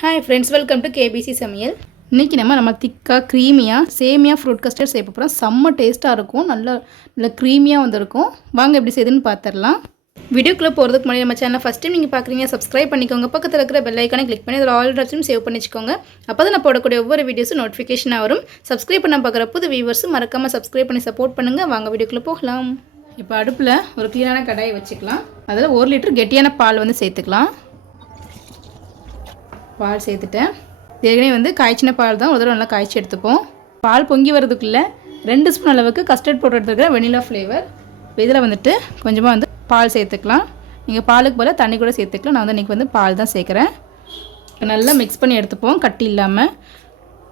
Hi friends welcome to KBC சமையல். இன்றைக்கி நம்ம நம்ம திக்காக க்ரீமியாக சேமியாக ஃப்ரூட் கஸ்டர்ட் செய்ய போகிறோம் செம்ம டேஸ்ட்டாக இருக்கும். நல்ல நல்ல க்ரீமியாக வந்திருக்கும். வாங்க எப்படி செய்யுதுன்னு பார்த்துடலாம் வீடியோக்குள்ளே போகிறதுக்கு முன்னாடி நம்ம சேனல் ஃபஸ்ட் டைம் நீங்கள் பார்க்குறீங்க சப்ஸ்கிரைப் பண்ணிக்கோங்க. பக்கத்தில் இருக்கிற பெல் ஐக்கானே கிளிக் பண்ணி அதில் ஆல் ரச்சும் சேவ் பண்ணி வச்சுக்கோங்க. அப்போ தான் நான் போடக்கூடிய ஒவ்வொரு வீடியோஸும் நோட்டிஃபிகேஷனாக வரும். சப்ஸ்கிரைப் பண்ண பார்க்குற புது வியூவர்ஸும் மறக்காமல் சப்ஸ்கிரைப் பண்ணி சப்போர்ட் பண்ணுங்கள் வாங்க வீடியோக்குள்ளே போகலாம். இப்போ அடுப்பில் ஒரு க்ளீனான கடாயை வச்சுக்கலாம். அதில் ஒரு லிட்டர் கெட்டியான பால் வந்து சேர்த்துக்கலாம். பால் சேர்த்துட்டேன். ஏற்கனவே வந்து காய்ச்சின பால் தான் ஒரு தடவை நல்லா காய்ச்சி எடுத்துப்போம். பால் பொங்கி வரதுக்குள்ளே ரெண்டு ஸ்பூன் அளவுக்கு கஸ்டர்ட் பவுடர் எடுத்துக்கிறேன் வெனிலா ஃப்ளேவர் இதில் வந்துட்டு கொஞ்சமாக வந்து பால் சேர்த்துக்கலாம். நீங்கள் பாலுக்கு போல் தண்ணி கூட சேர்த்துக்கலாம். நான் வந்து இன்றைக்கி வந்து பால் தான் சேர்க்குறேன். நல்லா மிக்ஸ் பண்ணி எடுத்துப்போம். கட்டி இல்லாமல்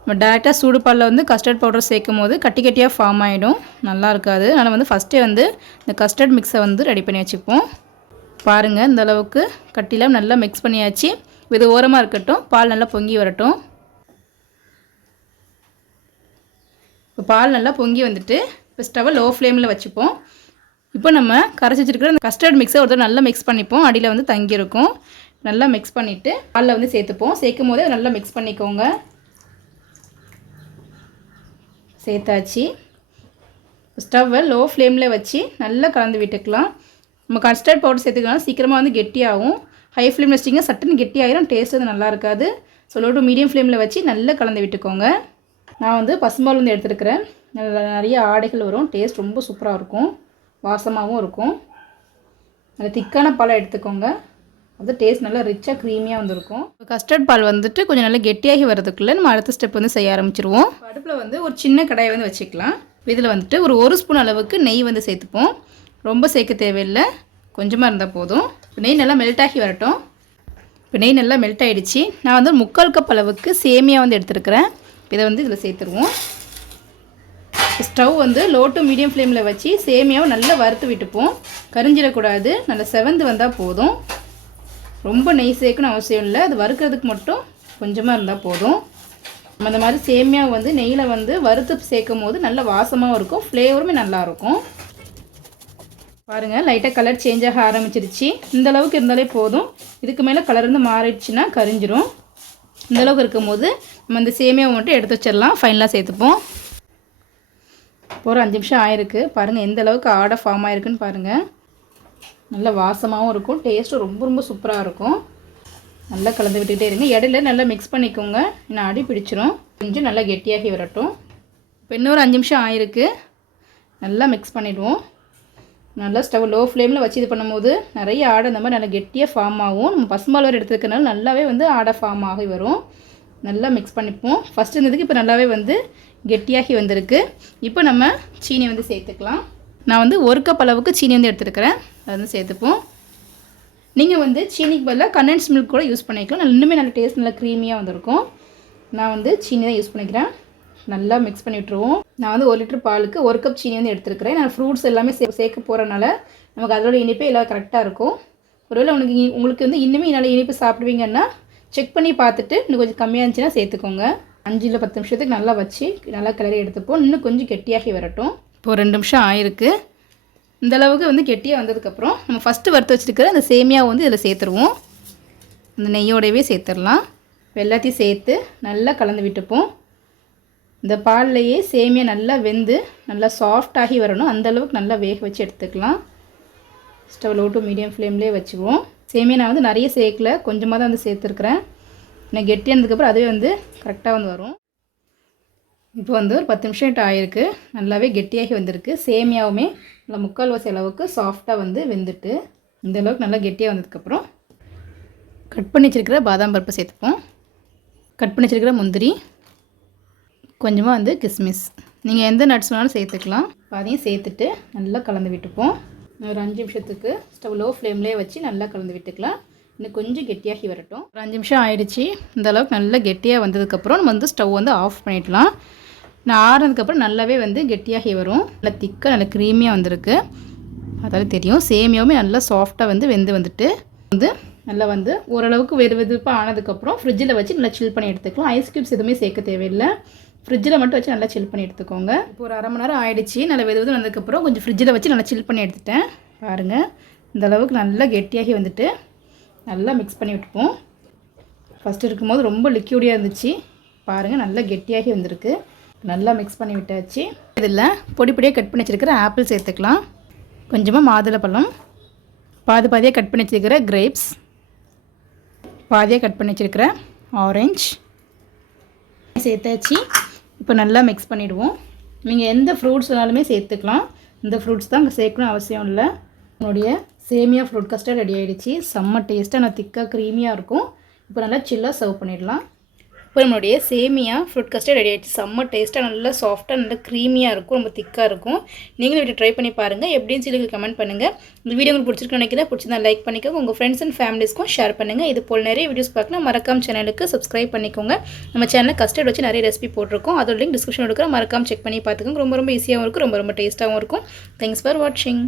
நம்ம டேரெக்டாக சூடு பாலில் வந்து கஸ்டர்ட் பவுடர் சேர்க்கும் போது கட்டி கட்டியாக ஃபார்ம் ஆகிடும் நல்லா இருக்காது. அதனால் வந்து ஃபஸ்ட்டே வந்து இந்த கஸ்டர்ட் மிக்ஸை வந்து ரெடி பண்ணி வச்சுப்போம். பாருங்கள் இந்த அளவுக்கு கட்டிலாம் நல்லா மிக்ஸ் பண்ணியாச்சு. இது ஓரமாக இருக்கட்டும் பால் நல்லா பொங்கி வரட்டும். இப்போ பால் நல்லா பொங்கி வந்துட்டு இப்போ ஸ்டவ்வை லோ ஃப்ளேமில் வச்சுப்போம். இப்போ நம்ம கரைச்சி வச்சிருக்கிற அந்த கஸ்டர்ட் மிக்ஸை ஒருத்தர் நல்லா மிக்ஸ் பண்ணிப்போம். அடியில் வந்து தங்கியிருக்கும். நல்லா மிக்ஸ் பண்ணிவிட்டு பாலில் வந்து சேர்த்துப்போம். சேர்க்கும் போதே நல்லா மிக்ஸ் பண்ணிக்கோங்க. சேர்த்தாச்சு. ஸ்டவ்வை லோ ஃப்ளேமில் வச்சு நல்லா கலந்து விட்டுக்கலாம். நம்ம கஸ்டர்ட் பவுடர் சேர்த்துக்கலாம் சீக்கிரமாக வந்து கெட்டியாகும். ஹை ஃப்ளேமில் வச்சிட்டிங்கன்னா சட்டுன்னு கெட்டியாயிரும் டேஸ்ட் வந்து நல்லா இருக்காது ஸோ லோ டு மீடியம் ஃப்ளேமில் வச்சு நல்லா கலந்து விட்டுக்கோங்க. நான் வந்து பசும்பால் வந்து எடுத்துருக்கிறேன். நிறைய ஆடைகள் வரும். டேஸ்ட் ரொம்ப சூப்பராக இருக்கும். வாசமாகவும் இருக்கும். நல்ல திக்கான பாலை எடுத்துக்கோங்க. அது டேஸ்ட் நல்லா ரிச்சாக க்ரீமியாக வந்துருக்கும். கஸ்டர்ட் பால் வந்துட்டு கொஞ்சம் நல்லா கெட்டியாகி வரதுக்குள்ளே நம்ம அடுத்த ஸ்டெப் வந்து செய்ய ஆரம்பிச்சிருவோம். அடுப்பில் வந்து ஒரு சின்ன கடாயை வந்து வச்சுக்கலாம். இதில் வந்துட்டு ஒரு ஒரு ஸ்பூன் அளவுக்கு நெய் வந்து சேர்த்துப்போம். ரொம்ப சேர்க்க தேவையில்லை. கொஞ்சமாக இருந்தால் போதும். இப்போ நெய் நல்லா மெல்ட் ஆகி வரட்டும். இப்போ நெய் நல்லா மெல்ட் ஆகிடுச்சு நான் வந்து முக்கால் கப் அளவுக்கு சேமியா வந்து எடுத்துருக்கிறேன். இதை வந்து இதில் சேர்த்துருவோம். ஸ்டவ் வந்து லோ டு மீடியம் ஃப்ளேமில் வச்சு சேமியாவை நல்லா வறுத்து விட்டுப்போம். கரிஞ்சிடக்கூடாது. நல்லா செவந்து வந்தால் போதும். ரொம்ப நெய் சேர்க்கணும் அவசியம் இல்லை. அது வறுக்கிறதுக்கு மட்டும் கொஞ்சமாக இருந்தால் போதும். அந்த மாதிரி சேமியா வந்து நெய்யில் வந்து வறுத்து சேர்க்கும் போது நல்ல வாசமாகவும் இருக்கும். ஃப்ளேவருமே நல்லாயிருக்கும் பாருங்கள் லைட்டாக கலர் சேஞ்ச் ஆக ஆரம்பிச்சிருச்சு. இந்த அளவுக்கு இருந்தாலே போதும். இதுக்கு மேலே கலர் வந்து மாறிடுச்சுன்னா கரிஞ்சிரும். இந்த அளவுக்கு இருக்கும்போது நம்ம இந்த சேமியாவை மட்டும் எடுத்து வச்சிடலாம். ஃபைனலாக சேர்த்துப்போம். ஒரு அஞ்சு நிமிஷம் ஆயிருக்கு. பாருங்கள் எந்த அளவுக்கு ஆடை ஃபார்ம் ஆயிருக்குன்னு பாருங்கள் நல்ல வாசமாகவும் இருக்கும். டேஸ்ட்டும் ரொம்ப ரொம்ப சூப்பராக இருக்கும். நல்லா கலந்து விட்டுக்கிட்டே இருங்க. இடையில நல்லா மிக்ஸ் பண்ணிக்கோங்க. இன்னும் அடி பிடிச்சிரும். கொஞ்சம் நல்லா கெட்டியாகி வரட்டும். இப்போ இன்னொரு அஞ்சு நிமிஷம் ஆயிருக்கு. நல்லா மிக்ஸ் பண்ணிவிடுவோம் நல்லா ஸ்டவ் லோ ஃப்ளேமில் வச்சு இது பண்ணும்போது நிறைய ஆடை இந்த மாதிரி நல்லா கெட்டியாக ஃபார்ம் ஆகும். நம்ம பசும்பால் எடுத்துருக்கனால நல்லாவே வந்து ஆடை ஃபார்ம் ஆகி வரும். நல்லா மிக்ஸ் பண்ணிப்போம். ஃபஸ்ட்டு இருந்ததுக்கு இப்போ நல்லாவே வந்து கெட்டியாகி வந்திருக்கு. இப்போ நம்ம சீனி வந்து சேர்த்துக்கலாம். நான் வந்து ஒரு கப் அளவுக்கு சீனி வந்து எடுத்துருக்கிறேன். அதை வந்து சேர்த்துப்போம். நீங்கள் வந்து சீனிக்கு பதிலாக கண்டென்ஸ் மில்க் கூட யூஸ் பண்ணிக்கலாம். நல்ல இன்னுமே நல்ல டேஸ்ட் நல்லா க்ரீமியாக வந்திருக்கும். நான் வந்து சீனி தான் யூஸ் பண்ணிக்கிறேன். நல்லா மிக்ஸ் பண்ணி விட்ருவோம் நான் வந்து ஒரு லிட்டர் பாலுக்கு ஒரு கப் சீனி வந்து எடுத்துருக்கிறேன். நான் ஃப்ரூட்ஸ் எல்லாமே சே சேர்க்க போகிறனால நமக்கு அதோட இனிப்பே எல்லாம் கரெக்டாக இருக்கும். ஒருவேளை உனக்கு இ- உங்களுக்கு வந்து இன்னுமே என்னால் இனிப்பு சாப்பிடுவீங்கன்னா செக் பண்ணி பார்த்துட்டு இன்னும் கொஞ்சம் கம்மியாக இருந்துச்சுன்னா சேர்த்துக்கோங்க. அஞ்சு இல்லை பத்து நிமிஷத்துக்கு நல்லா வச்சு நல்லா கிளறி எடுத்துப்போம். இன்னும் கொஞ்சம் கெட்டியாகி வரட்டும். இப்போது ரெண்டு நிமிஷம் ஆயிருக்கு. இந்த அளவுக்கு வந்து கெட்டியாக வந்ததுக்கப்புறம் நம்ம ஃபஸ்ட்டு வறுத்து வச்சுருக்கிற அந்த சேமியாவை வந்து இதில் சேர்த்துருவோம். அந்த நெய்யோடவே சேர்த்துடலாம். எல்லாத்தையும் சேர்த்து நல்லா கலந்து விட்டுப்போம். இந்த பால்லையே சேமியா நல்லா வெந்து நல்லா சாஃப்டாகி வரணும். அந்தளவுக்கு நல்லா வேக வச்சு எடுத்துக்கலாம். ஸ்டவ் லோ டு மீடியம் ஃப்ளேம்லேயே வச்சுக்குவோம். சேமியா நான் வந்து நிறைய சேர்க்கல. கொஞ்சமாக தான் வந்து சேர்த்துருக்குறேன். நான் கெட்டியானதுக்கப்புறம் அதுவே வந்து கரெக்டாக வந்து வரும். இப்போ வந்து ஒரு பத்து நிமிஷம் கிட்ட ஆயிருக்கு. நல்லாவே கெட்டியாகி வந்திருக்கு. சேமியாவுமே நல்லா முக்கால்வாசி அளவுக்கு சாஃப்டாக வந்து வெந்துட்டு இந்த அளவுக்கு நல்லா கெட்டியாக வந்ததுக்கப்புறம் கட் பண்ணி வச்சுருக்கிற பாதாம் பருப்பு சேர்த்துப்போம். கட் பண்ணி வச்சுருக்கிற முந்திரி கொஞ்சமாக வந்து கிஸ்மிஸ். நீங்கள் எந்த நட்ஸ் வேணாலும் சேர்த்துக்கலாம். அதையும் சேர்த்துட்டு நல்லா கலந்து விட்டுப்போம். ஒரு அஞ்சு நிமிஷத்துக்கு ஸ்டவ் லோ ஃப்ளேம்லேயே வச்சு நல்லா கலந்து விட்டுக்கலாம். இன்னும் கொஞ்சம் கெட்டியாகி வரட்டும். ஒரு அஞ்சு நிமிஷம் ஆயிடுச்சு. இந்த அளவுக்கு நல்லா கெட்டியாக வந்ததுக்கப்புறம் நம்ம வந்து ஸ்டவ் வந்து ஆஃப் பண்ணிடலாம். நான் ஆறுனதுக்கப்புறம் நல்லாவே வந்து கெட்டியாகி வரும். நல்லா திக்காக நல்லா க்ரீமியாக வந்திருக்கு. அதால் தெரியும். சேமியாவுமே நல்லா சாஃப்டாக வந்து வெந்து வந்துட்டு வந்து நல்லா வந்து ஓரளவுக்கு வெறு வெதுப்பாக ஆனதுக்கப்புறம் ஃப்ரிட்ஜில் வச்சு நல்லா சில் பண்ணி எடுத்துக்கலாம். ஐஸ் க்யூப்ஸ் எதுவுமே சேர்க்க தேவையில்லை. ஃப்ரிட்ஜில் மட்டும் வச்சு நல்லா சில் பண்ணி எடுத்துக்கோங்க. இப்போ ஒரு அரை மணி நேரம் ஆயிடுச்சு. நல்லா வெது வெது வந்ததுக்கப்புறம் கொஞ்சம் ஃப்ரிட்ஜில் வச்சு நல்லா சில் பண்ணி எடுத்துட்டேன். பாருங்கள் இந்த அளவுக்கு நல்லா கெட்டியாகி வந்துட்டு நல்லா மிக்ஸ் பண்ணி விட்டுப்போம். ஃபஸ்ட்டு இருக்கும்போது ரொம்ப லிக்யூடியாக இருந்துச்சு. பாருங்கள் நல்லா கெட்டியாகி வந்திருக்கு. நல்லா மிக்ஸ் பண்ணி விட்டாச்சு. இதில் பொடி பொடியாக கட் பண்ணி வச்சுருக்கிற ஆப்பிள் சேர்த்துக்கலாம். கொஞ்சமாக மாதுளை பழம். பாதி பாதியாக கட் பண்ணி வச்சுருக்கிற கிரேப்ஸ் பாதியாக கட் பண்ணி வச்சுருக்கிற ஆரஞ்ச் சேர்த்தாச்சு. இப்போ நல்லா மிக்ஸ் பண்ணிவிடுவோம் நீங்கள் எந்த ஃப்ரூட்ஸ் வேணாலுமே சேர்த்துக்கலாம். இந்த ஃப்ரூட்ஸ் தான் அங்கே சேர்க்கணும் அவசியம் இல்லை. உங்களுடைய சேமியா ஃப்ரூட் கஸ்டர்ட் ரெடி ஆகிடுச்சு செம்ம டேஸ்ட்டாக நான் திக்காக க்ரீமியாக இருக்கும். இப்போ நல்லா சில்லாக சர்வ் பண்ணிடலாம். இப்போ நம்மளுடைய சேமியா ஃப்ரூட் கஸ்டர்ட் ரெடி ஆகிடுச்சு செம்ம டேஸ்ட்டாக நல்லா சாஃப்ட்டாக நல்லா க்ரீமியாக இருக்கும். ரொம்ப திக்காக இருக்கும். நீங்களும் வீட்டை ட்ரை பண்ணி பாருங்கள் எப்படின்னு சொல்லி கமெண்ட் பண்ணுங்கள் இந்த வீடியோ உங்களுக்கு பிடிச்சிருக்கு நினைக்கிறேன். பிடிச்சிருந்தா லைக் பண்ணிக்கோங்க. உங்கள் ஃப்ரெண்ட்ஸ் அண்ட் ஃபேமிலிஸ்க்கும் ஷேர் பண்ணுங்கள் இது போல் நிறைய வீடியோஸ் பார்க்கணும் மறக்காம சேனலுக்கு சப்ஸ்கிரைப் பண்ணிக்கோங்க. நம்ம சேனலில் கஸ்டர்ட் வச்சு நிறைய ரெசிபி போட்டிருக்கோம். அதோட லிங்க் டிஸ்கிரிப்ஷன் எடுக்கிற மறக்காம செக் பண்ணி பார்த்துக்கோங்க. ரொம்ப ரொம்ப ஈஸியாகவும் இருக்கும். ரொம்ப ரொம்ப டேஸ்ட்டாகவும் இருக்கும். தேங்க்ஸ் ஃபார் வாட்சிங்